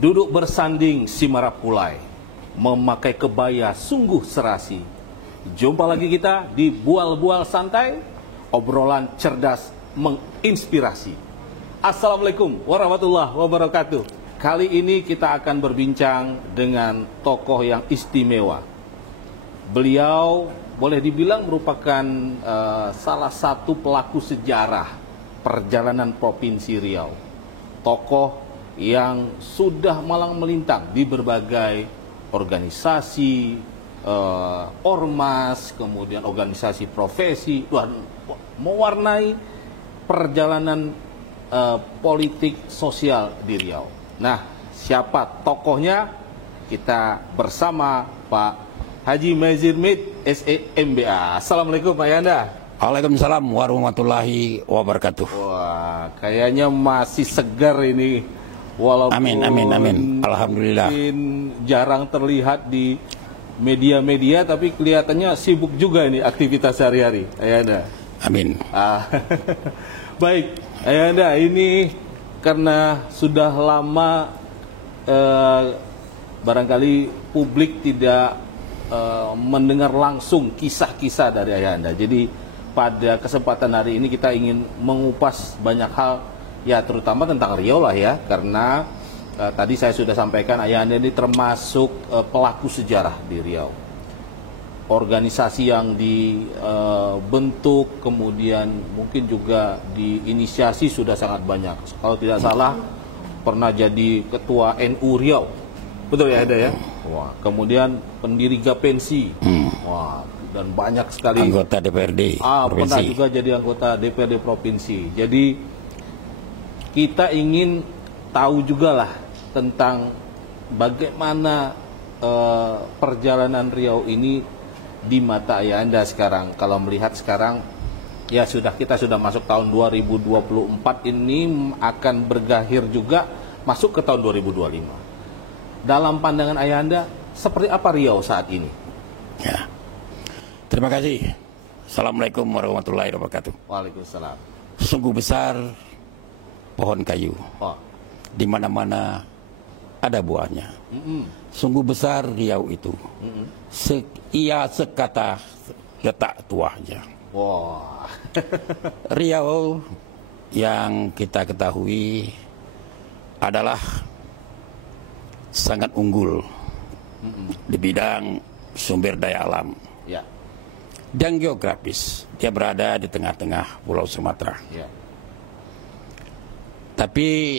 Duduk bersanding Simarapulai, memakai kebaya sungguh serasi. Jumpa lagi kita di Bual-Bual Santai, obrolan cerdas menginspirasi. Assalamualaikum warahmatullahi wabarakatuh. Kali ini kita akan berbincang dengan tokoh yang istimewa. Beliau boleh dibilang merupakan salah satu pelaku sejarah perjalanan Provinsi Riau. Tokoh yang sudah malang melintang di berbagai organisasi, ormas, kemudian organisasi profesi, dan mewarnai perjalanan politik sosial di Riau. Nah, siapa tokohnya? Kita bersama Pak Haji Mazir Mid, SEMBA. Assalamualaikum Pak Yanda. Waalaikumsalam warahmatullahi wabarakatuh. Wah, kayaknya masih segar ini. Walaupun amin. Alhamdulillah. Mungkin jarang terlihat di media-media, tapi kelihatannya sibuk juga ini aktivitas sehari-hari, Ayanda. Amin. Baik, Ayanda, ini karena sudah lama barangkali publik tidak mendengar langsung kisah-kisah dari Ayanda. Jadi pada kesempatan hari ini kita ingin mengupas banyak hal, ya terutama tentang Riau lah ya, karena tadi saya sudah sampaikan Ayanda ini termasuk pelaku sejarah di Riau. Organisasi yang dibentuk, kemudian mungkin juga diinisiasi sudah sangat banyak. Kalau tidak salah pernah jadi ketua NU Riau, betul ya ada ya? Wah, kemudian pendiri Gapensi, wah, dan banyak sekali anggota DPRD provinsi. Pernah juga jadi anggota DPRD provinsi. Jadi kita ingin tahu juga lah tentang bagaimana perjalanan Riau ini di mata Ayanda sekarang. Kalau melihat sekarang, ya kita sudah masuk tahun 2024, ini akan bergakhir juga masuk ke tahun 2025. Dalam pandangan Ayanda, seperti apa Riau saat ini? Ya. Terima kasih. Assalamualaikum warahmatullahi wabarakatuh. Waalaikumsalam. Sungguh besar pohon kayu, di mana-mana ada buahnya. Sungguh besar Riau itu. Ia sekata letak tuahnya. Wah. Riau yang kita ketahui adalah sangat unggul di bidang sumber daya alam. Ya. Dan geografis, dia berada di tengah-tengah Pulau Sumatera. Ya. Tapi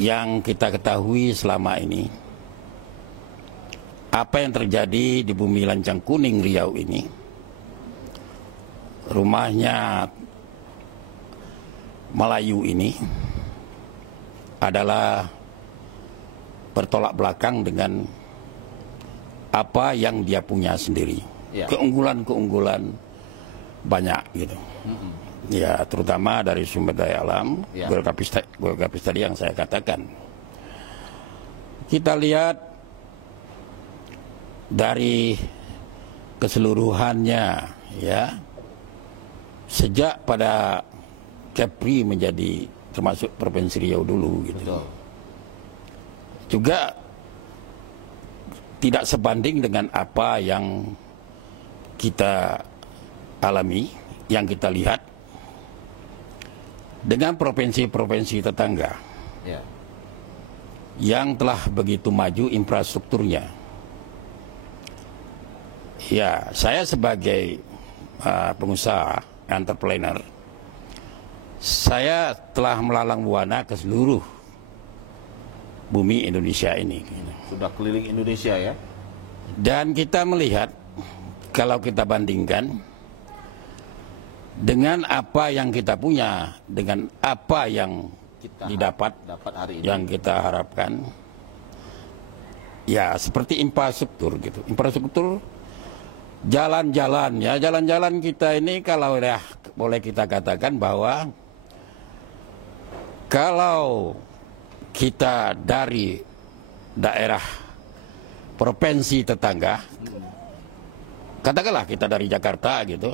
yang kita ketahui selama ini, apa yang terjadi di bumi Lancang Kuning Riau ini, rumahnya Melayu ini adalah bertolak belakang dengan apa yang dia punya sendiri. Ya. Keunggulan-keunggulan banyak gitu. Ya, terutama dari sumber daya alam, ya. Geografis tadi yang saya katakan. Kita lihat dari keseluruhannya, ya, sejak pada Kepri menjadi termasuk Provinsi Riau dulu gitu. Betul. Juga tidak sebanding dengan apa yang kita alami, yang kita lihat dengan provinsi-provinsi tetangga, ya, yang telah begitu maju infrastrukturnya. Ya, saya sebagai pengusaha, entrepreneur, saya telah melalang buana ke seluruh bumi Indonesia ini. Sudah keliling Indonesia ya? Dan kita melihat, kalau kita bandingkan dengan apa yang kita punya, dengan apa yang kita dapat hari ini, yang kita harapkan, ya seperti infrastruktur gitu. Infrastruktur jalan-jalan, ya, jalan-jalan kita ini kalau ya boleh kita katakan bahwa kalau kita dari daerah provinsi tetangga, katakanlah kita dari Jakarta gitu,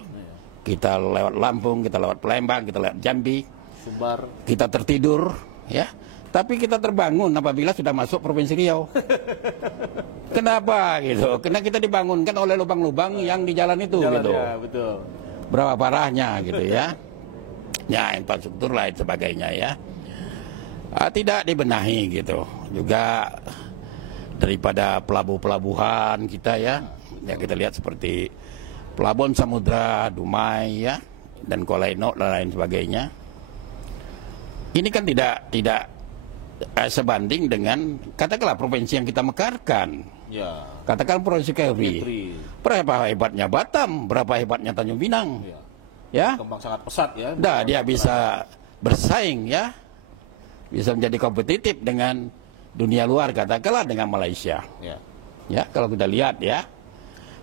kita lewat Lampung, kita lewat Palembang, kita lewat Jambi, Sumbar, kita tertidur, ya, Tapi kita terbangun apabila sudah masuk Provinsi Riau. Kenapa gitu? Karena kita dibangunkan oleh lubang-lubang yang di jalan itu gitu. Ya, betul. Berapa parahnya gitu ya. Ya, infrastruktur lain sebagainya ya. Tidak dibenahi gitu. Juga daripada pelabuhan kita ya. Ya kita lihat seperti Pelabuhan Samudra, Dumai ya, dan Kuala Ino dan lain sebagainya. Ini kan tidak sebanding dengan katakanlah provinsi yang kita mekarkan. Ya. Katakan Provinsi Kepri. Berapa hebatnya Batam, berapa hebatnya Tanjung Pinang. Ya. Kembang sangat pesat ya. Nah, dia bisa bersaing ya. Bisa menjadi kompetitif dengan dunia luar, katakanlah dengan Malaysia. Ya. Ya, kalau kita lihat ya.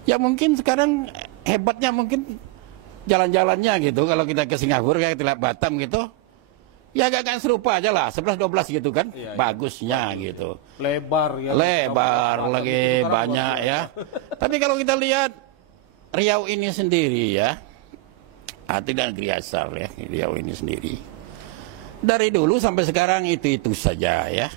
Ya mungkin sekarang hebatnya mungkin jalan-jalannya gitu. Kalau kita ke Singapura, kayak kita lihat Batam gitu. Ya agak serupa aja lah, 11-12 gitu kan, bagusnya gitu. Lebar ya. Lebar lagi banyak ya. Tapi kalau kita lihat Riau ini sendiri ya, tidak negeri asal ya, Riau ini sendiri. Dari dulu sampai sekarang itu saja ya.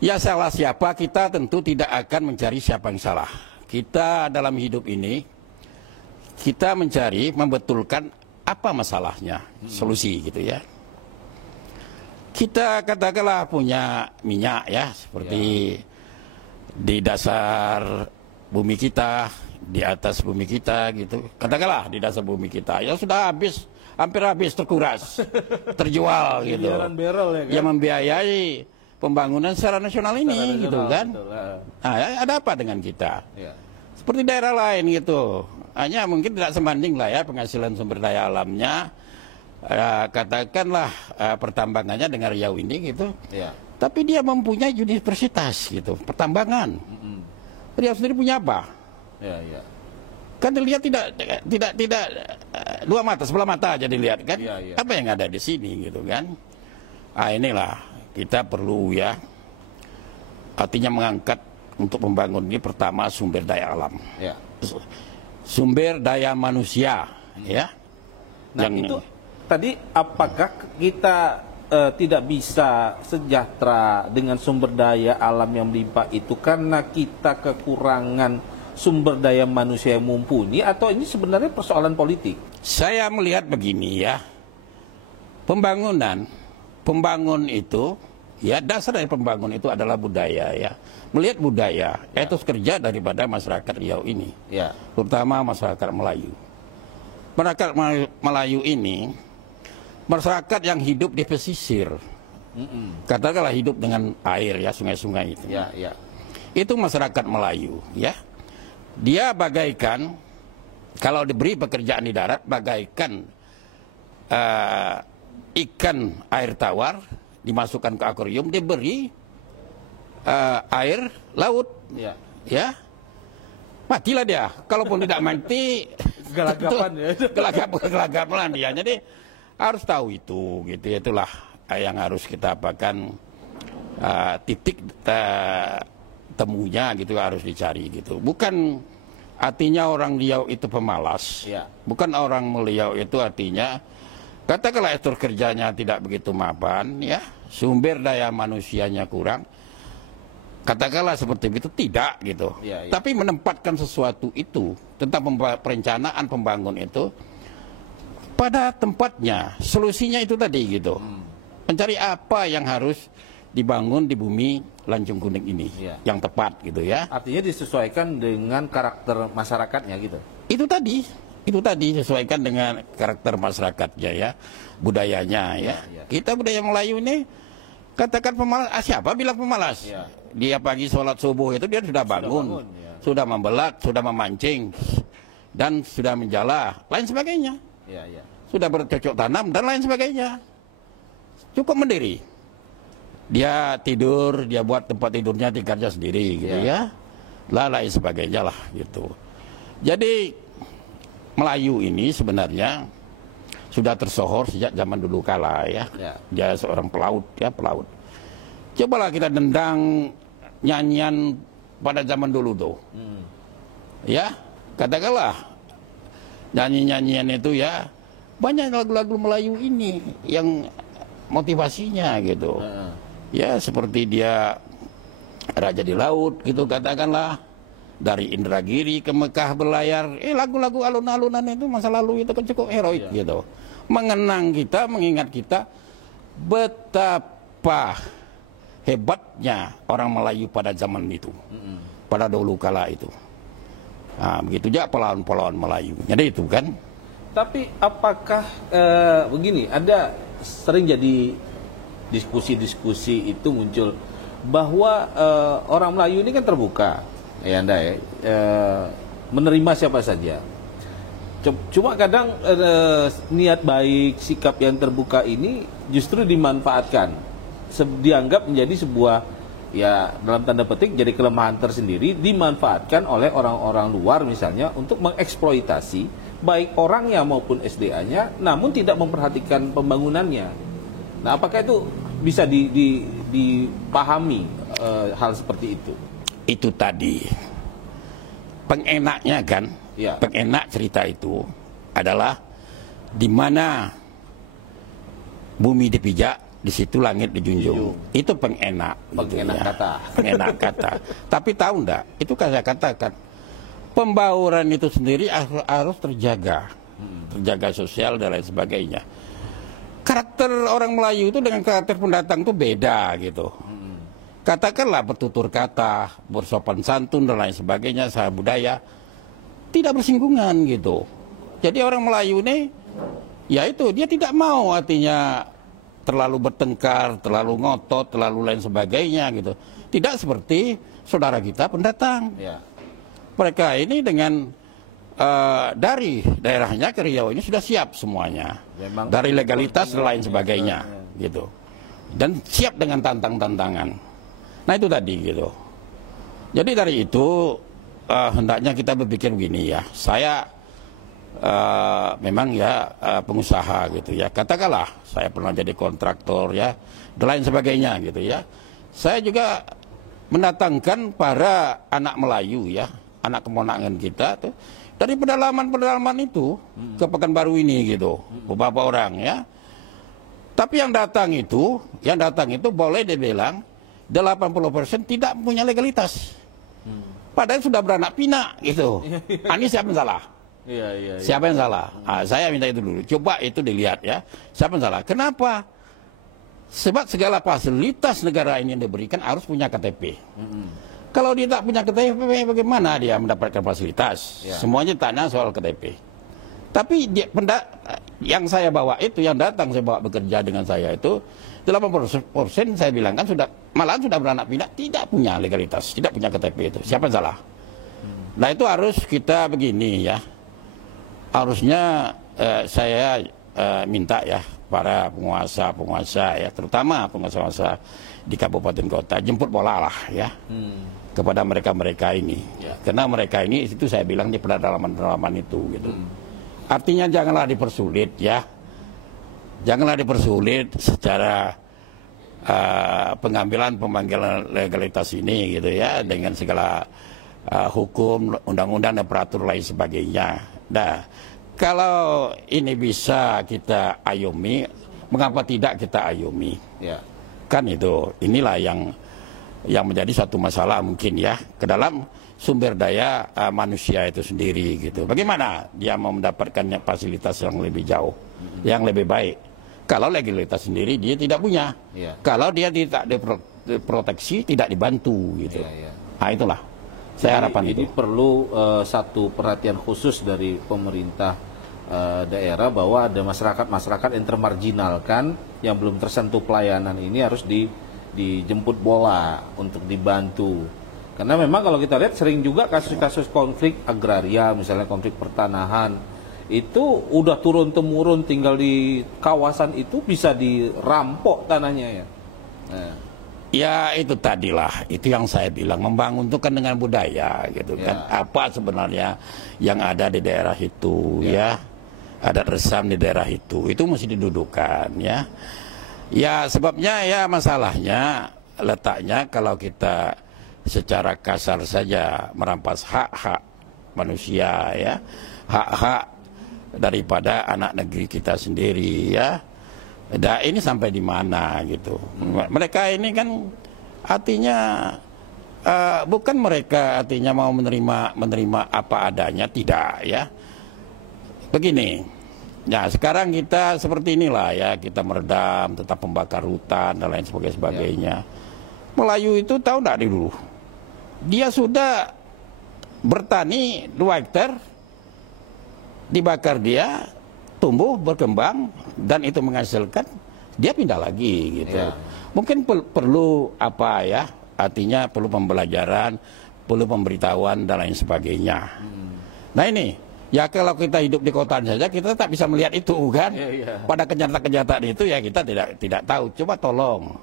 Ya salah siapa, kita tentu tidak akan mencari siapa yang salah. Kita dalam hidup ini, kita mencari, membetulkan apa masalahnya, solusi gitu ya. Kita katakanlah punya minyak ya, seperti di dasar bumi kita, di atas bumi kita gitu. Katakanlah di dasar bumi kita, ya sudah habis, hampir habis, terkuras, terjual gitu. Barrel, ya, kan? Yang membiayai pembangunan secara nasional ini gitu kan. Nah, ada apa dengan kita? Ya. Seperti daerah lain gitu. Hanya mungkin tidak sebanding lah ya penghasilan sumber daya alamnya, katakanlah pertambangannya dengan Riau ini gitu. Ya. Tapi dia mempunyai universitas gitu, pertambangan. Riau sendiri punya apa? Ya, ya. Kan dilihat tidak dua mata, sebelah mata aja dilihat kan. Ya, ya. Apa yang ada di sini gitu kan? Inilah kita perlu ya, artinya mengangkat untuk membangun ini pertama sumber daya alam. Ya. Sumber daya manusia, ya. Nah itu tadi apakah kita tidak bisa sejahtera dengan sumber daya alam yang melimpah itu karena kita kekurangan sumber daya manusia yang mumpuni, atau ini sebenarnya persoalan politik? Saya melihat begini ya, pembangun itu, ya dasar dari pembangun itu adalah budaya ya. Melihat budaya, etos kerja daripada masyarakat Riau ini, ya. Terutama masyarakat Melayu. Masyarakat Melayu ini, masyarakat yang hidup di pesisir, katakanlah hidup dengan air ya, sungai-sungai itu. Ya, ya. Itu masyarakat Melayu, ya. Dia bagaikan, kalau diberi pekerjaan di darat, bagaikan ikan air tawar, dimasukkan ke akuarium, diberi air laut, ya, matilah dia. Kalaupun tidak mati, gelagapan dia. Jadi harus tahu itu, gitu. Itulah yang harus kita apakan, titik temunya gitu, harus dicari gitu. Bukan artinya orang Riau itu pemalas, bukan orang Riau itu artinya katakanlah etos kerjanya tidak begitu mapan, ya, sumber daya manusianya kurang. Katakanlah seperti itu, tidak gitu. Ya, ya. Tapi menempatkan sesuatu itu tentang perencanaan pembangun itu pada tempatnya, solusinya itu tadi gitu. Mencari apa yang harus dibangun di bumi Lancung Kuning ini, yang tepat gitu ya. Artinya disesuaikan dengan karakter masyarakatnya gitu. Itu tadi disesuaikan dengan karakter masyarakatnya ya, budayanya ya. Kita budaya Melayu ini katakan pemalas, siapa bilang pemalas? Ya. Dia pagi sholat subuh itu dia sudah bangun, sudah membelat, sudah memancing, dan sudah menjala, lain sebagainya. Ya, ya. Sudah bercocok tanam dan lain sebagainya. Cukup mandiri. Dia tidur, dia buat tempat tidurnya tingkatnya sendiri, gitu ya. Lain sebagainya lah, gitu. Jadi Melayu ini sebenarnya sudah tersohor sejak zaman dulu kala ya. Dia seorang pelaut ya, pelaut. Cobalah kita dendang nyanyian pada zaman dulu tuh. Ya, katakanlah nyanyi-nyanyian itu ya, banyak lagu-lagu Melayu ini yang motivasinya gitu. Ya seperti dia raja di laut gitu katakanlah, dari Indragiri ke Mekah berlayar, lagu-lagu alun-alunan itu masa lalu itu kan cukup heroik gitu. Mengenang kita, mengingat kita betapa hebatnya orang Melayu pada zaman itu, pada dahulu kala itu. Nah, begitu juga pahlawan-pahlawan Melayu. Jadi itu kan. Tapi apakah begini, ada sering jadi diskusi-diskusi itu muncul bahwa orang Melayu ini kan terbuka, ya Anda ya, menerima siapa saja. Cuma kadang niat baik, sikap yang terbuka ini justru dimanfaatkan, dianggap menjadi sebuah, ya dalam tanda petik jadi kelemahan tersendiri, dimanfaatkan oleh orang-orang luar misalnya untuk mengeksploitasi baik orangnya maupun SDA-nya, namun tidak memperhatikan pembangunannya. Nah, apakah itu bisa dipahami hal seperti itu? Itu tadi pengenaknya kan, pengenak cerita itu adalah di mana bumi dipijak, di situ langit dijunjung. Itu pengenak. Pengenak gitu, kata. Pengenak kata. Tapi tahu enggak? Itu saya katakan, pembauran itu sendiri harus terjaga, terjaga sosial dan lain sebagainya. Karakter orang Melayu itu dengan karakter pendatang itu beda gitu. Katakanlah bertutur kata, bersopan santun dan lain sebagainya, sah budaya, tidak bersinggungan gitu. Jadi orang Melayu ini, ya itu dia tidak mau artinya terlalu bertengkar, terlalu ngotot, terlalu lain sebagainya gitu. Tidak seperti saudara kita pendatang. Mereka ini dengan dari daerahnya ke Riau ini sudah siap semuanya. Memang dari legalitas dan lain sebagainya gitu. Dan siap dengan tantangan. Nah itu tadi gitu. Jadi dari itu hendaknya kita berpikir begini ya. Saya memang ya pengusaha gitu ya. Katakanlah saya pernah jadi kontraktor ya, dan lain sebagainya gitu ya. Saya juga mendatangkan para anak Melayu ya, anak keponakan kita tuh dari pedalaman-pedalaman itu ke Pekanbaru ini gitu, beberapa orang ya. Tapi yang datang itu boleh dibilang 80% tidak punya legalitas. Padahal sudah beranak pinak gitu. Ini siapa yang salah? Siapa yang salah? Saya minta itu dulu. Coba itu dilihat ya. Siapa yang salah? Kenapa? Sebab segala fasilitas negara ini yang diberikan harus punya KTP. Kalau dia tak punya KTP, bagaimana dia mendapatkan fasilitas? Semuanya tanya soal KTP. Tapi yang saya bawa itu, yang datang saya bawa bekerja dengan saya itu, 80% saya bilang kan malahan sudah beranak pinak, tidak punya legalitas, tidak punya KTP itu. Siapa yang salah? Nah itu harus kita begini ya. Harusnya saya minta ya para penguasa ya, terutama penguasa di kabupaten kota, jemput bola lah ya kepada mereka ini. Karena mereka ini itu saya bilang di pedalaman-pedalaman itu gitu. Artinya janganlah dipersulit ya. Janganlah dipersulit secara pemanggilan legalitas ini gitu ya, dengan segala hukum, undang-undang dan peraturan lain sebagainya. Nah, kalau ini bisa kita ayomi, mengapa tidak kita ayomi? Kan itu, inilah yang menjadi satu masalah mungkin ya, ke dalam sumber daya manusia itu sendiri gitu. Bagaimana dia mau mendapatkan fasilitas yang lebih jauh, yang lebih baik? Kalau legalitas sendiri dia tidak punya. Kalau dia tidak diproteksi, tidak dibantu gitu. Nah itulah, saya harapan itu. Ini perlu satu perhatian khusus dari pemerintah daerah bahwa ada masyarakat yang termarginalkan, yang belum tersentuh pelayanan ini harus dijemput bola untuk dibantu. Karena memang kalau kita lihat sering juga kasus-kasus konflik agraria, misalnya konflik pertanahan, itu udah turun-temurun tinggal di kawasan itu bisa dirampok tanahnya ya. Ya itu tadilah, itu yang saya bilang, membangun itu kan dengan budaya gitu kan. Apa sebenarnya yang ada di daerah itu ya, adat resam di daerah itu mesti didudukkan ya. Ya sebabnya ya masalahnya letaknya kalau kita secara kasar saja merampas hak-hak manusia ya, hak-hak daripada anak negeri kita sendiri ya, Nah, ini sampai di mana gitu. Mereka ini kan artinya bukan mereka artinya mau menerima apa adanya, tidak ya. Begini, ya sekarang kita seperti inilah ya, kita meredam, tetap membakar hutan dan lain sebagainya. Melayu itu tahu enggak dulu? Dia sudah bertani 2 hektar, dibakar dia, tumbuh, berkembang, dan itu menghasilkan, dia pindah lagi gitu. Mungkin perlu apa ya, artinya perlu pembelajaran, perlu pemberitahuan dan lain sebagainya. Nah ini, ya kalau kita hidup di kota saja kita tak bisa melihat itu kan. Pada kenyataan itu ya kita tidak tahu. Coba tolong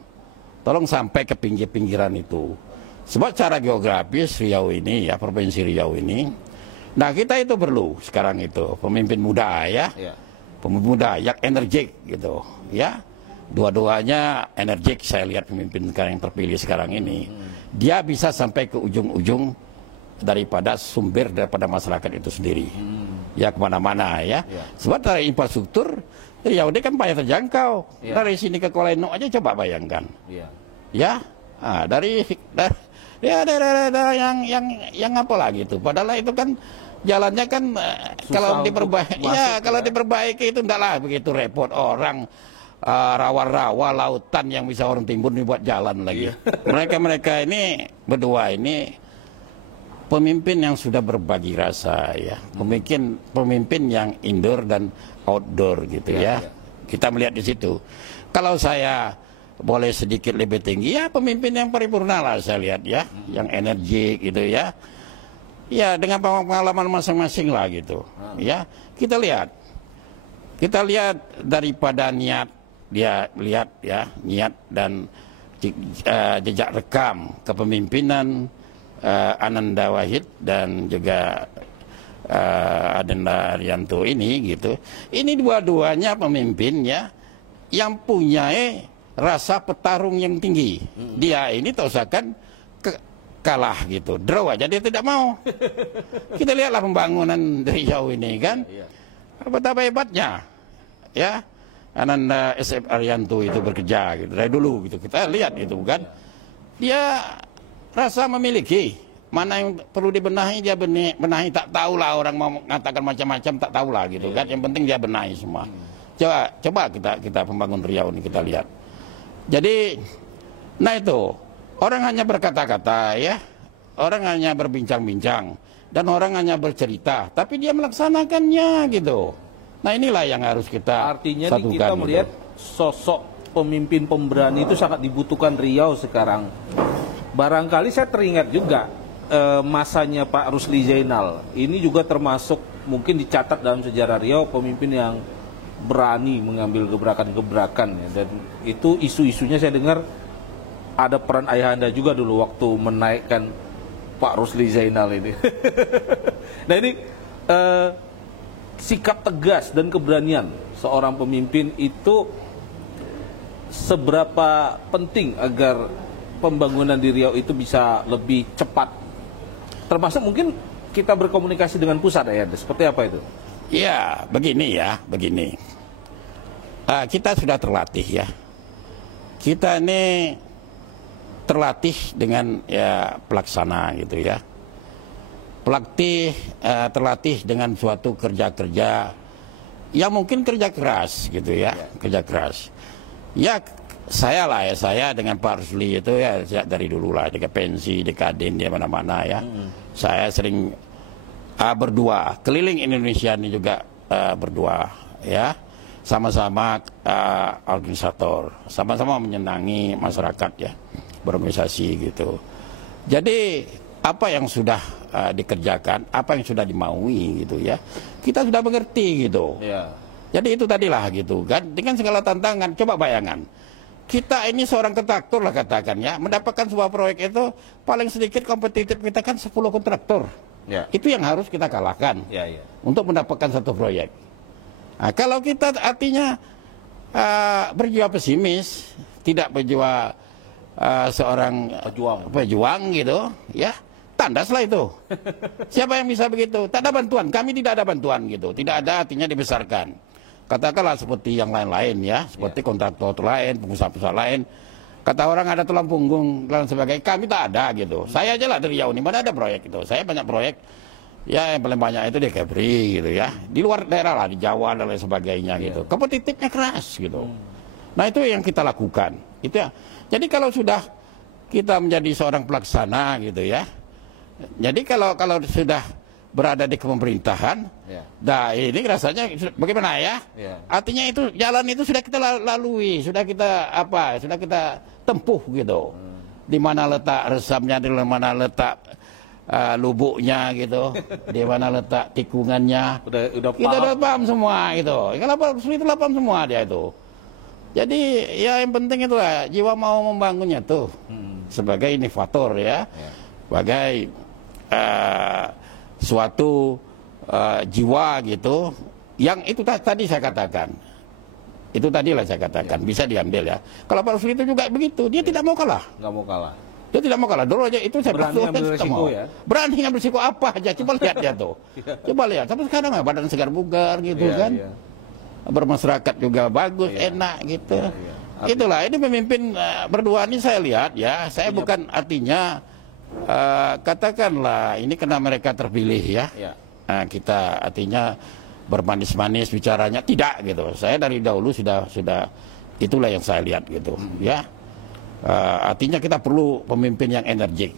sampai ke pinggir-pinggiran itu. Sebab secara geografis Riau ini ya, Provinsi Riau ini, nah kita itu perlu sekarang itu pemimpin muda ya. Pemimpin muda yang energik gitu ya, dua-duanya energik. Saya lihat pemimpin sekarang yang terpilih sekarang ini, dia bisa sampai ke ujung-ujung daripada sumber daripada masyarakat itu sendiri, ya kemana-mana ya. Sebab dari infrastruktur Riau ini kan banyak terjangkau. Dari sini ke Koleno aja coba bayangkan ya, dari yang apa lagi itu, padahal itu kan jalannya kan kalau diperbaiki ya, kalau diperbaiki itu ndaklah begitu repot. Orang rawa-rawa lautan yang bisa orang timbun dibuat jalan lagi. Mereka ini berdua ini pemimpin yang sudah berbagi rasa ya, pemimpin yang indoor dan outdoor gitu ya. Kita melihat di situ. Kalau saya boleh sedikit lebih tinggi ya, pemimpin yang paripurna lah saya lihat ya, yang energik gitu ya. Ya dengan pengalaman masing-masing lah gitu. Ya kita lihat daripada niat, dia lihat ya, niat dan jejak rekam kepemimpinan Ananda Wahid dan juga Adenda Arianto ini gitu. Ini dua-duanya pemimpin ya yang punya rasa petarung yang tinggi. Dia ini tosakan kalah gitu, draw aja dia tidak mau. Kita lihatlah pembangunan Riau ini kan, betapa hebatnya ya Ananda SF Arianto itu bekerja gitu dari dulu gitu. Kita lihat itu kan, dia rasa memiliki, mana yang perlu dibenahi dia benahi, tak tahulah orang mau mengatakan macam-macam, tak tahulah gitu kan. Yang penting dia benahi semua. Coba kita pembangun Riau ini kita lihat. Jadi, nah itu orang hanya berkata-kata ya, orang hanya berbincang-bincang, dan orang hanya bercerita, tapi dia melaksanakannya gitu. Nah inilah yang harus kita artinya satukan. Kita melihat sosok pemimpin pemberani itu sangat dibutuhkan Riau sekarang. Barangkali saya teringat juga masanya Pak Rusli Zainal. Ini juga termasuk mungkin dicatat dalam sejarah Riau pemimpin yang berani mengambil gebrakan-gebrakan ya. Dan itu isu-isunya saya dengar ada peran ayahanda juga dulu waktu menaikkan Pak Rusli Zainal ini. Nah ini sikap tegas dan keberanian seorang pemimpin itu seberapa penting agar pembangunan di Riau itu bisa lebih cepat. Termasuk mungkin kita berkomunikasi dengan pusat ya, seperti apa itu? Ya, begini. Kita sudah terlatih ya. Kita ini terlatih dengan ya pelaksana gitu ya. Terlatih dengan suatu kerja-kerja yang mungkin kerja keras gitu ya, kerja keras. Ya saya dengan Pak Rusli itu ya dari dulu lah, di pensi, di Kadin, di mana-mana ya. Saya sering berdua keliling Indonesia ini juga berdua ya, sama-sama organisator, sama-sama menyenangi masyarakat ya, berorganisasi gitu. Jadi apa yang sudah dikerjakan, apa yang sudah dimaui gitu ya, kita sudah mengerti gitu. Jadi itu tadilah gitu kan, dengan segala tantangan. Coba bayangan, kita ini seorang kontraktor lah katakan ya, mendapatkan sebuah proyek itu paling sedikit kompetitif kita kan 10 kontraktor. Itu yang harus kita kalahkan untuk mendapatkan satu proyek. Nah, kalau kita artinya berjiwa pesimis, tidak berjiwa seorang pejuang gitu ya, tandaslah itu. Siapa yang bisa begitu? Tak ada bantuan, kami tidak ada bantuan gitu, tidak ada, artinya dibesarkan. katakanlah seperti yang lain-lain ya, seperti kontraktor lain, pengusaha-pengusaha lain. Kata orang ada tulang punggung dan sebagainya, kami tak ada gitu. Saya aja lah dari Riau ini, mana ada proyek itu. Saya banyak proyek, ya yang paling banyak itu di Kepri gitu ya. Di luar daerah lah, di Jawa dan lain sebagainya gitu. Kompetitifnya keras gitu. Nah itu yang kita lakukan. Itu ya. Jadi kalau sudah kita menjadi seorang pelaksana gitu ya. Jadi kalau sudah berada di pemerintahan, nah ini rasanya bagaimana ya? Artinya itu jalan itu sudah kita lalui, sudah kita tempuh gitu. Di mana letak resamnya, di mana letak lubuknya gitu, di mana letak tikungannya. Kita udah paham semua gitu. Kalau itu paham semua dia itu. Jadi ya yang penting itu lah jiwa mau membangunnya tuh sebagai inovator ya, sebagai suatu jiwa gitu, yang itu tadi saya katakan, bisa diambil ya. Kalau Pak Rusli itu juga begitu, dia tidak mau kalah. Nggak mau kalah. Dia tidak mau kalah. Dulu aja itu saya berani ngambil risiko ya. Berani ngambil risiko apa aja, coba lihat dia tuh. Coba lihat, sampai sekarang badan segar bugar gitu kan. Bermasyarakat juga bagus, enak gitu. Itulah, ini pemimpin berdua ini saya lihat ya, saya bukan artinya katakanlah ini karena mereka terpilih ya. Nah, kita artinya bermanis-manis bicaranya tidak gitu. Saya dari dahulu sudah itulah yang saya lihat gitu ya. Artinya kita perlu pemimpin yang energik,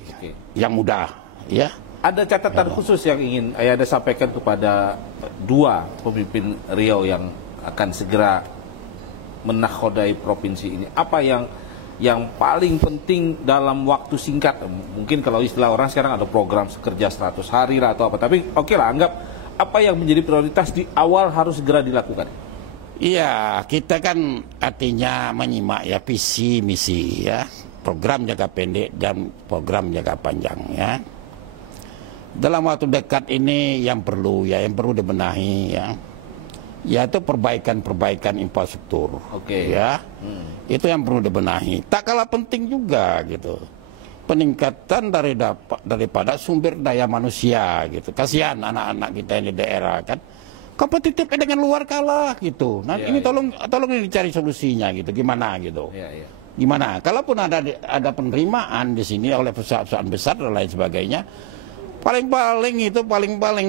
yang muda ya. Ada catatan khusus yang ingin Anda sampaikan kepada dua pemimpin Riau yang akan segera menakodai provinsi ini. Apa yang paling penting dalam waktu singkat? Mungkin kalau istilah orang sekarang ada program kerja 100 hari lah atau apa. Tapi oke lah, anggap apa yang menjadi prioritas di awal harus segera dilakukan. Iya, kita kan artinya menyimak ya visi misi ya, program jangka pendek dan program jangka panjang ya. Dalam waktu dekat ini yang perlu dibenahi ya. Yaitu perbaikan infrastruktur, ya, itu yang perlu dibenahi. Tak kalah penting juga gitu, peningkatan daripada sumber daya manusia gitu. Kasihan anak-anak kita yang di daerah kan, kompetitifnya dengan luar kalah gitu. Nah ini tolong ini dicari solusinya gitu, gimana gitu. Gimana? Kalaupun ada penerimaan di sini oleh perusahaan besar dan lain sebagainya, paling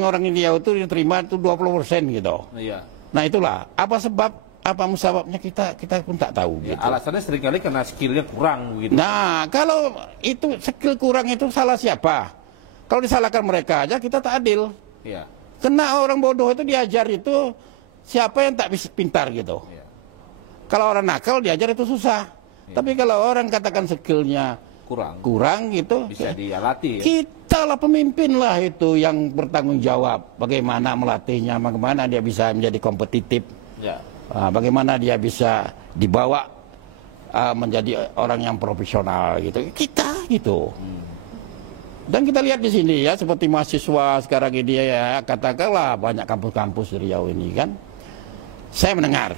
orang India itu diterima itu 20% gitu. Nah itulah apa sebabnya kita pun tak tahu gitu. Alasannya seringkali karena skillnya kurang gitu. Nah kalau itu skill kurang itu salah siapa? Kalau disalahkan mereka aja kita tak adil. Karena orang bodoh itu diajar itu siapa yang tak bisa pintar gitu. Kalau orang nakal diajar itu susah. Tapi kalau orang katakan skillnya kurang gitu, bisa dilatih ya? Kita lah pemimpin lah itu yang bertanggung jawab bagaimana melatihnya, bagaimana dia bisa menjadi kompetitif, bagaimana dia bisa dibawa menjadi orang yang profesional gitu, kita gitu. Dan kita lihat di sini ya, seperti mahasiswa sekarang ini ya, katakanlah banyak kampus-kampus di Riau ini kan, saya mendengar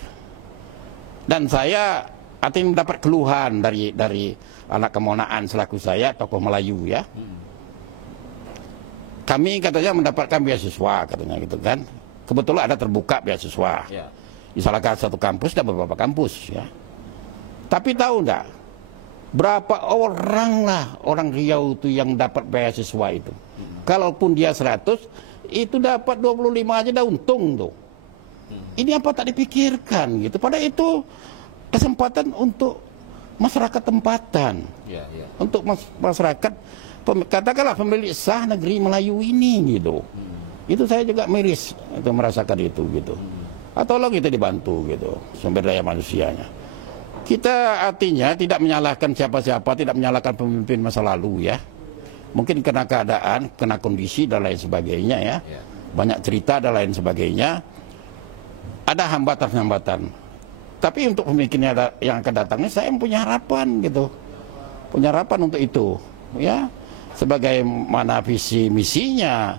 dan saya artinya mendapat keluhan dari anak kemonaan selaku saya, tokoh Melayu ya. Kami katanya mendapatkan beasiswa katanya gitu kan. Kebetulan ada terbuka beasiswa. Di salah satu kampus dan beberapa kampus ya. Tapi tahu enggak berapa orang Riau itu yang dapat beasiswa itu? Kalaupun dia 100, itu dapat 25 aja udah untung tuh. Ini apa tak dipikirkan gitu. Padahal itu kesempatan untuk masyarakat tempatan, untuk masyarakat katakanlah pemilik sah negeri Melayu ini gitu. Itu saya juga miris itu merasakan itu gitu. Tolong kita dibantu gitu sumber daya manusianya. Kita artinya tidak menyalahkan siapa-siapa, tidak menyalahkan pemimpin masa lalu ya. Mungkin kena keadaan, kena kondisi dan lain sebagainya ya. Banyak cerita dan lain sebagainya. Ada hambatan-hambatan. Tapi untuk pemimpinnya yang akan datangnya saya punya harapan gitu. Punya harapan untuk itu ya. Sebagaimana visi misinya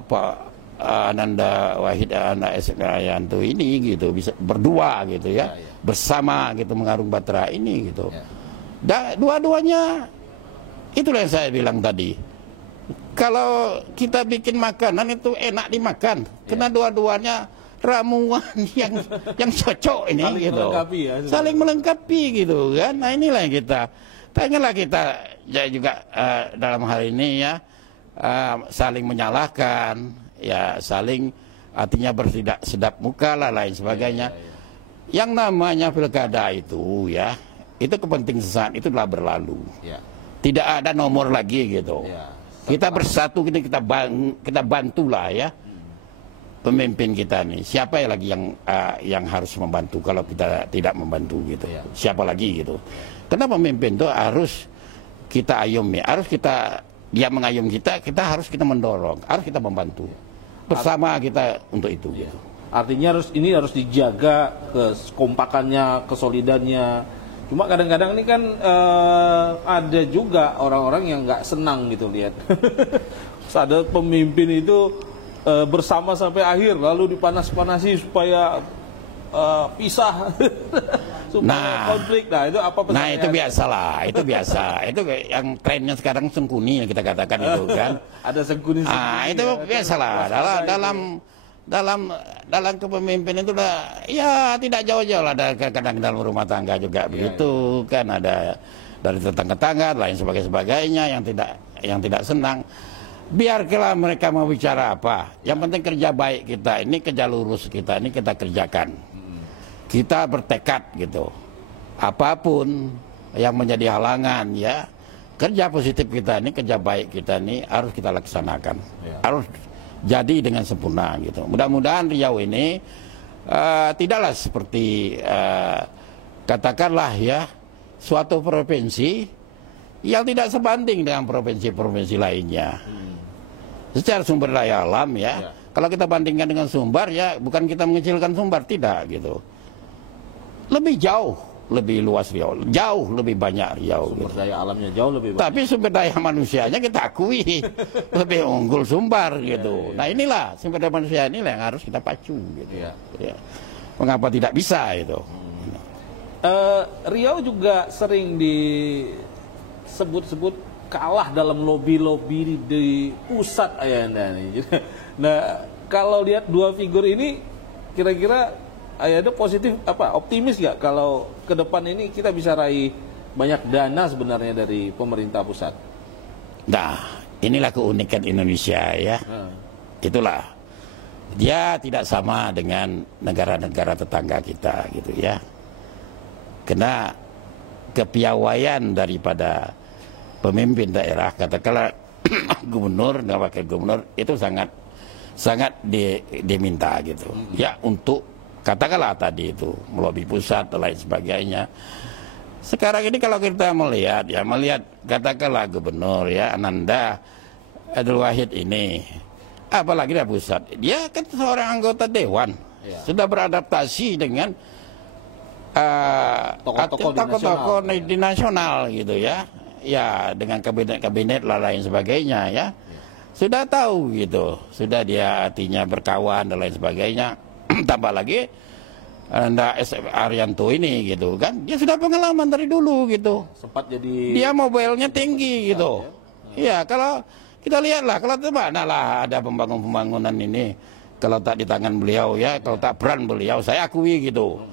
Pak Ananda Wahid anak Yanto ini gitu, bisa berdua gitu ya. Bersama gitu mengarung batra ini gitu. Dua-duanya itulah yang saya bilang tadi. Kalau kita bikin makanan itu enak dimakan, karena dua-duanya ramuan yang cocok ini saling gitu. Melengkapi ya, saling melengkapi gitu kan. Nah inilah yang kita pengenlah kita ya juga dalam hal ini ya saling menyalahkan ya, saling artinya bertindak sedap muka lah lain sebagainya. Yang namanya pilkada itu ya, itu kepentingan sesaat itu telah berlalu. Tidak ada nomor lagi gitu. Kita bersatu ini kita bantulah ya pemimpin kita nih. Siapa ya lagi yang harus membantu kalau kita tidak membantu gitu? Siapa lagi gitu? Karena pemimpin itu harus kita ayomi, harus dia mengayom kita harus kita mendorong, harus kita membantu bersama kita untuk itu. Gitu. Artinya ini harus dijaga kekompakannya, kesolidannya. Cuma kadang-kadang ini kan ada juga orang-orang yang nggak senang gitu lihat. Ada pemimpin itu bersama sampai akhir, lalu dipanas-panasi supaya pisah, supaya konflik. Nah itu apa pesannya? Nah itu biasalah, itu biasa. Itu yang trennya sekarang sengkuni yang kita katakan itu kan. Ada sengkuni. Itu biasalah dalam kepemimpinan itu ya tidak jauh-jauh lah, kadang dalam rumah tangga juga begitu kan, ada dari tetangga-tetangga lain sebagainya yang tidak senang. Biarkanlah mereka mau bicara apa, yang penting kerja baik kita ini, kerja lurus kita ini kita kerjakan. Kita bertekad gitu, apapun yang menjadi halangan ya, kerja positif kita ini, kerja baik kita ini harus kita laksanakan, harus jadi dengan sempurna gitu. Mudah-mudahan Riau ini tidaklah seperti katakanlah ya suatu provinsi yang tidak sebanding dengan provinsi-provinsi lainnya. Secara sumber daya alam ya, kalau kita bandingkan dengan Sumbar ya, bukan kita mengecilkan Sumbar, tidak gitu. Lebih jauh, lebih luas Riau, jauh lebih banyak Riau. Sumber daya alamnya jauh lebih banyak. Tapi sumber daya manusianya kita akui lebih unggul Sumbar gitu. Nah inilah sumber daya manusia inilah yang harus kita pacu gitu. Mengapa tidak bisa itu? Riau juga sering disebut-sebut kalah dalam lobby-lobby di pusat Ayanda nih. Nah, kalau lihat dua figur ini, kira-kira Ayanda positif optimis nggak kalau ke depan ini kita bisa raih banyak dana sebenarnya dari pemerintah pusat? Nah, inilah keunikan Indonesia ya. Itulah. Dia tidak sama dengan negara-negara tetangga kita gitu ya. Karena kepiawaian daripada pemimpin daerah, katakanlah gubernur dan wakil gubernur itu sangat diminta gitu ya, untuk katakanlah tadi itu melobi pusat dan lain sebagainya. Sekarang ini kalau kita melihat katakanlah gubernur ya Ananda Abdul Wahid ini, apalagi dari pusat, dia kan seorang anggota dewan, sudah beradaptasi dengan tokoh-tokoh di nasional gitu ya dengan kabinet lah lain sebagainya ya, sudah tahu gitu, sudah dia artinya berkawan dan lain sebagainya. Tambah lagi Anda SF Arianto ini gitu kan, dia sudah pengalaman dari dulu gitu, sempat jadi dia mobilnya tinggi gitu ya. Kalau kita lihatlah, kalau mana lah ada pembangunan ini kalau tak di tangan beliau ya, kalau tak peran beliau, saya akui gitu.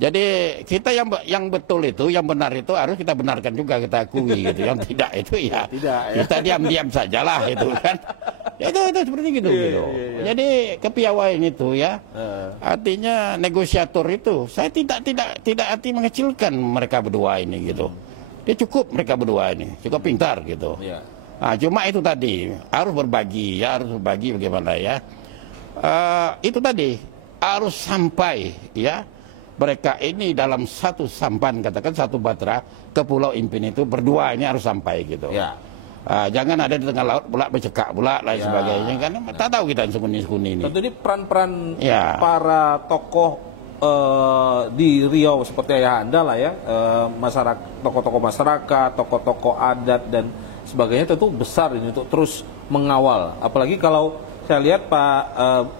Jadi kita yang betul itu, yang benar itu harus kita benarkan juga, kita akui gitu. Yang tidak itu ya, kita diam-diam sajalah itu kan. Itu seperti gitu. Jadi kepiawaian itu ya, artinya negosiator itu, saya tidak arti mengecilkan mereka berdua ini gitu. Dia cukup mereka berdua ini, cukup pintar gitu. Nah, cuma itu tadi harus berbagi ya, harus berbagi bagaimana ya. Itu tadi harus sampai ya. Mereka ini dalam satu sampan, katakan satu batra ke Pulau Impin itu berdua ini harus sampai gitu. Jangan ada di tengah laut pula bercekak pula lain sebagainya kan. Tak tahu kita sembunyi-sembunyi ini. Tentu ini peran-peran para tokoh di Riau seperti Ayah Anda lah ya, tokoh-tokoh masyarakat, tokoh-tokoh adat dan sebagainya tentu besar ini untuk terus mengawal. Apalagi kalau saya lihat Pak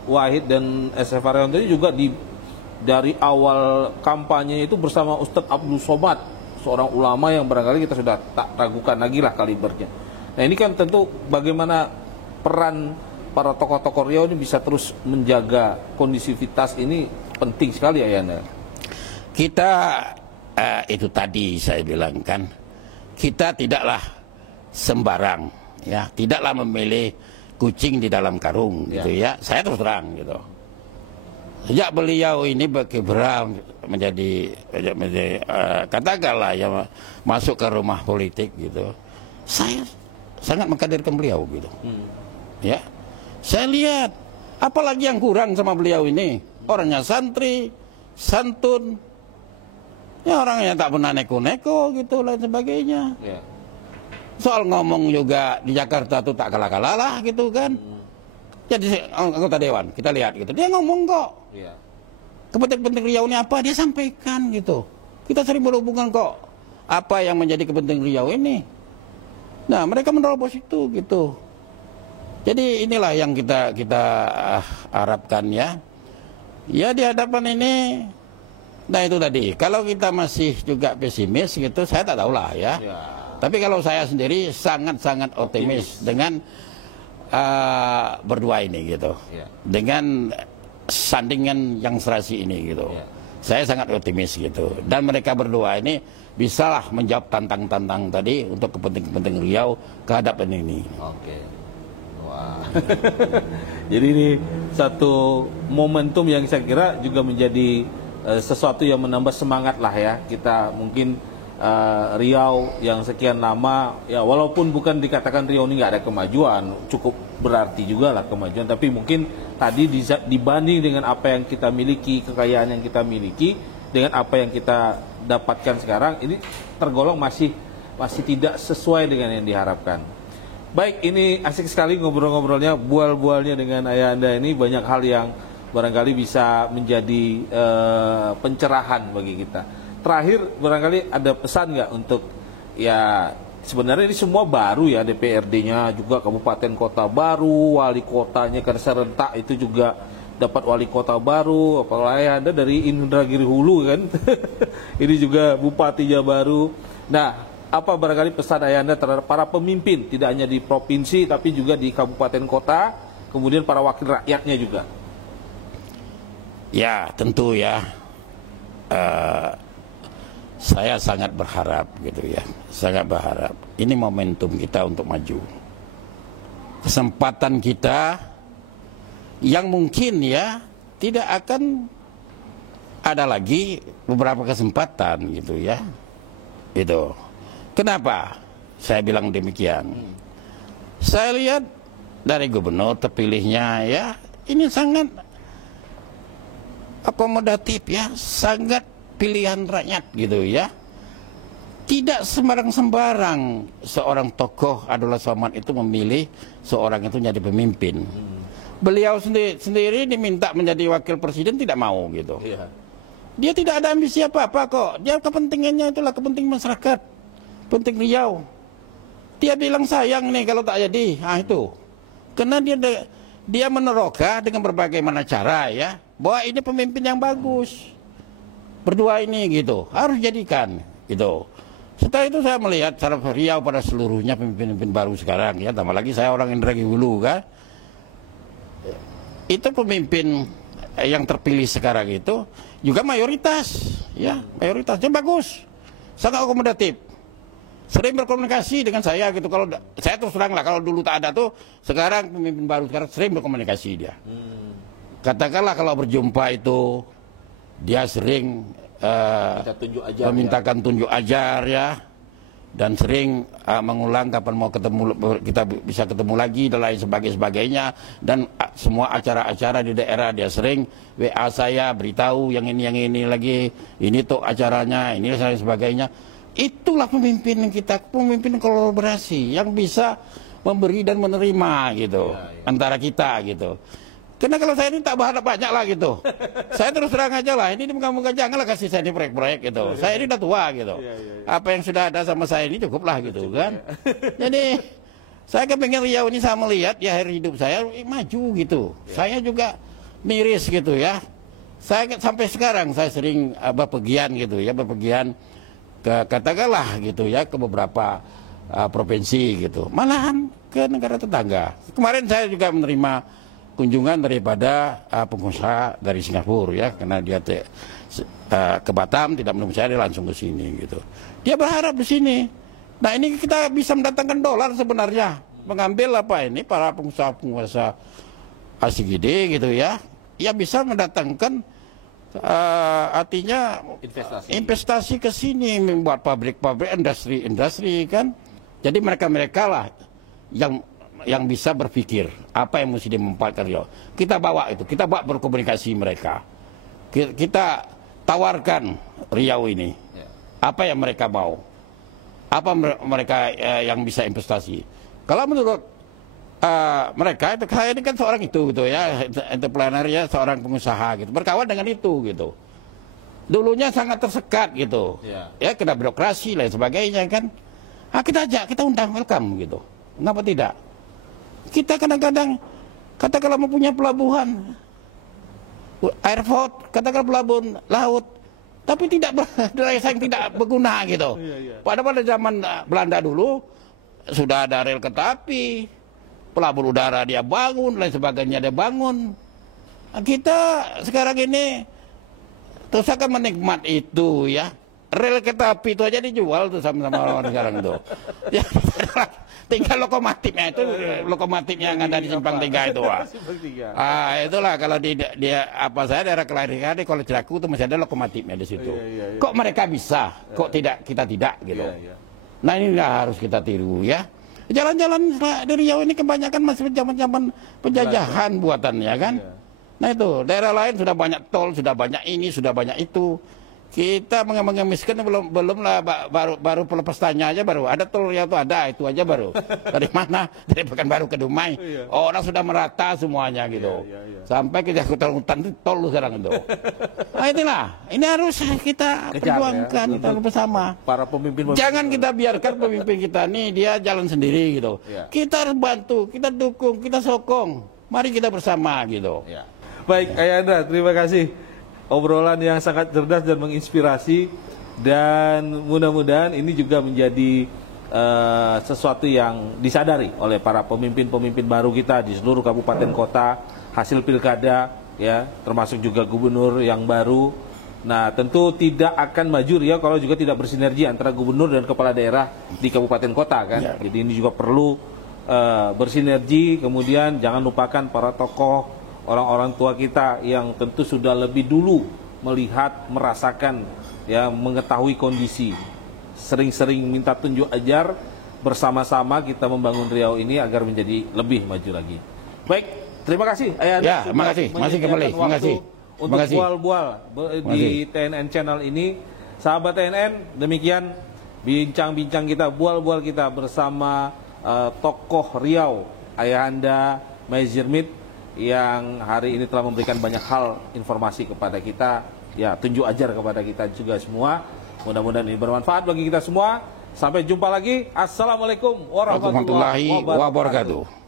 Wahid dan SF Arianto ini juga dari awal kampanye itu bersama Ustadz Abdul Somad, seorang ulama yang barangkali kita sudah tak ragukan lagi lah kalibernya. Nah ini kan tentu bagaimana peran para tokoh-tokoh Riau ini bisa terus menjaga kondisivitas ini penting sekali Ayanda. Kita itu tadi saya bilang kan, kita tidaklah sembarang, ya, tidaklah memilih kucing di dalam karung, gitu ya. Saya terus terang gitu. Sejak beliau ini berkiprah menjadi katakanlah ya masuk ke rumah politik gitu, saya sangat mengkaderkan beliau gitu. Ya, saya lihat apalagi yang kurang sama beliau ini, orangnya santri, santun, ya orangnya tak pernah neko-neko gitu lain sebagainya. Soal ngomong juga di Jakarta tuh tak kalah-kalah lah gitu kan. Jadi anggota dewan kita lihat gitu, dia ngomong kok. Kepentingan Riau ini apa dia sampaikan gitu. Kita sering berhubungan kok apa yang menjadi kepentingan Riau ini. Nah mereka menerobos itu gitu. Jadi inilah yang kita harapkan ya. Ya di hadapan ini. Nah itu tadi. Kalau kita masih juga pesimis gitu, saya tak tahu lah ya. Tapi kalau saya sendiri sangat-sangat optimis dengan berdua ini gitu. Dengan sandingan yang serasi ini gitu. Saya sangat optimis gitu. Dan mereka berdua ini bisalah menjawab tantang-tantang tadi untuk kepentingan Riau kehadapan ini. Oke. Wah. Jadi ini satu momentum yang saya kira juga menjadi sesuatu yang menambah semangat lah ya. Kita mungkin Riau yang sekian lama ya walaupun bukan dikatakan Riau ini nggak ada kemajuan, cukup berarti juga lah kemajuan, tapi mungkin tadi dibanding dengan apa yang kita miliki, kekayaan yang kita miliki dengan apa yang kita dapatkan sekarang ini tergolong masih tidak sesuai dengan yang diharapkan. Baik, ini asik sekali ngobrol-ngobrolnya, bual-bualnya dengan Ayanda ini, banyak hal yang barangkali bisa menjadi pencerahan bagi kita. Terakhir, barangkali ada pesan nggak untuk ya sebenarnya ini semua baru ya, DPRD-nya juga kabupaten kota baru, wali kotanya kan serentak itu juga dapat wali kota baru, apalagi ada dari Indragiri Hulu kan, ini juga bupatinya baru. Nah, apa barangkali pesan Ayanda terhadap para pemimpin, tidak hanya di provinsi tapi juga di kabupaten kota, kemudian para wakil rakyatnya juga? Ya tentu ya. Saya sangat berharap gitu ya, sangat berharap ini momentum kita untuk maju, kesempatan kita yang mungkin ya tidak akan ada lagi beberapa kesempatan gitu ya. Itu kenapa saya bilang demikian. Saya lihat dari gubernur terpilihnya ya, ini sangat akomodatif ya, sangat pilihan rakyat gitu ya. Tidak sembarang-sembarang seorang tokoh adalah Somad itu memilih seorang itu jadi pemimpin. Beliau sendiri diminta menjadi wakil presiden tidak mau gitu. Dia tidak ada ambisi apa-apa kok. Dia kepentingannya itulah kepentingan masyarakat, penting Riau. Dia bilang sayang nih kalau tak jadi. Ah itu. Karena dia meneroka dengan berbagai mana cara ya, bahwa ini pemimpin yang bagus. Berdua ini gitu harus jadikan gitu. Setelah itu saya melihat cara Riau pada seluruhnya pemimpin baru sekarang ya, tambah lagi saya orang Indragiri Hulu kan, itu pemimpin yang terpilih sekarang itu juga mayoritas ya, mayoritasnya bagus, sangat akomodatif, sering berkomunikasi dengan saya gitu. Kalau saya terus terang lah, kalau dulu tak ada tuh, sekarang pemimpin baru sekarang sering berkomunikasi dia. Katakanlah kalau berjumpa itu dia sering memintakan tunjuk ajar ya, dan sering mengulang kapan mau ketemu, kita bisa ketemu lagi dan lain sebagainya. Dan semua acara-acara di daerah dia sering WA saya, beritahu yang ini lagi, ini tuh acaranya, ini dan lain sebagainya. Itulah pemimpin kita, pemimpin kolaborasi yang bisa memberi dan menerima gitu antara kita gitu. Karena kalau saya ini tak berharap banyak lah gitu. Saya terus terang aja lah, ini muka-muka janganlah kasih saya ini proyek-proyek gitu. Saya ini udah tua gitu. Apa yang sudah ada sama saya ini cukup lah gitu kan. Jadi saya kepengen Riau ini saya melihat di akhir hidup saya maju gitu. Saya juga miris gitu ya. Saya sampai sekarang saya sering bepergian gitu ya, bepergian ke katakanlah gitu ya, ke beberapa provinsi gitu, malahan ke negara tetangga. Kemarin saya juga menerima kunjungan daripada pengusaha dari Singapura ya, karena dia ke Batam tidak menemui saya, dia langsung ke sini gitu. Dia berharap di sini. Nah ini kita bisa mendatangkan dolar sebenarnya, mengambil apa ini para pengusaha-pengusaha asing gede gitu ya, ya bisa mendatangkan artinya investasi ke sini, membuat pabrik-pabrik, industri kan. Jadi mereka lah yang bisa berpikir apa yang mesti dimanfaatkan Riau. Kita bawa itu, kita bawa berkomunikasi mereka. Kita tawarkan Riau ini. Apa yang mereka mau? Apa mereka yang bisa investasi? Kalau menurut mereka, saya ini kan seorang itu gitu ya, entrepreneur ya, seorang pengusaha gitu, berkawan dengan itu gitu. Dulunya sangat tersekat gitu, ya kena birokrasi lain sebagainya kan. Kita ajak, kita undang, welcome gitu. Kenapa tidak? Kita kadang-kadang katakanlah mempunyai pelabuhan airport, katakanlah pelabuhan laut, tapi tidak yang tidak berguna gitu. Padahal pada zaman Belanda dulu sudah ada rel kereta api, pelabuhan udara dia bangun, lain sebagainya dia bangun. Kita sekarang ini terus akan menikmati itu ya. Rel kereta api itu aja dijual tuh sama orang sekarang itu. Ya, tinggal lokomotifnya itu, lokomotifnya yang ada di Simpang 3 itu. Itulah kalau dia apa saya daerah kelahiran kalau Ciraku itu masih ada lokomotifnya di situ. Kok mereka bisa, kok kita tidak gitu. Nah ini harus kita tiru ya. Jalan-jalan di Riau ini kebanyakan masih zaman-zaman penjajahan buatannya kan. Nah itu daerah lain sudah banyak tol, sudah banyak ini, sudah banyak itu. Kita mengemiskan belum lah, baru pelepasannya aja baru ada tol yang itu aja baru. Dari mana? Dari Pekanbaru ke Dumai. Orang sudah merata semuanya gitu. Sampai ke hutan itu tol sekarang itu. Nah inilah, ini harus kita perjuangkan kita bersama. Para pemimpin. Jangan kita biarkan pemimpin kita nih dia jalan sendiri gitu. Kita harus bantu, kita dukung, kita sokong. Mari kita bersama gitu. Baik, Ayahanda, terima kasih. Obrolan yang sangat cerdas dan menginspirasi, dan mudah-mudahan ini juga menjadi sesuatu yang disadari oleh para pemimpin-pemimpin baru kita di seluruh kabupaten kota, hasil pilkada ya, termasuk juga gubernur yang baru. Nah tentu tidak akan maju ya kalau juga tidak bersinergi antara gubernur dan kepala daerah di kabupaten kota kan. Jadi ini juga perlu bersinergi. Kemudian jangan lupakan para tokoh, orang-orang tua kita yang tentu sudah lebih dulu melihat, merasakan, ya, mengetahui kondisi. Sering-sering minta tunjuk ajar, bersama-sama kita membangun Riau ini agar menjadi lebih maju lagi. Baik, terima kasih Ayahanda. Ya, terima kasih. Masih kembali. Terima kasih. Untuk bual-bual di TNN Channel ini. Sahabat TNN, demikian bincang-bincang kita, bual-bual kita bersama tokoh Riau, Ayahanda Maezirmit, yang hari ini telah memberikan banyak hal informasi kepada kita, ya tunjuk ajar kepada kita juga semua. Mudah-mudahan ini bermanfaat bagi kita semua. Sampai jumpa lagi. Assalamualaikum warahmatullahi wabarakatuh.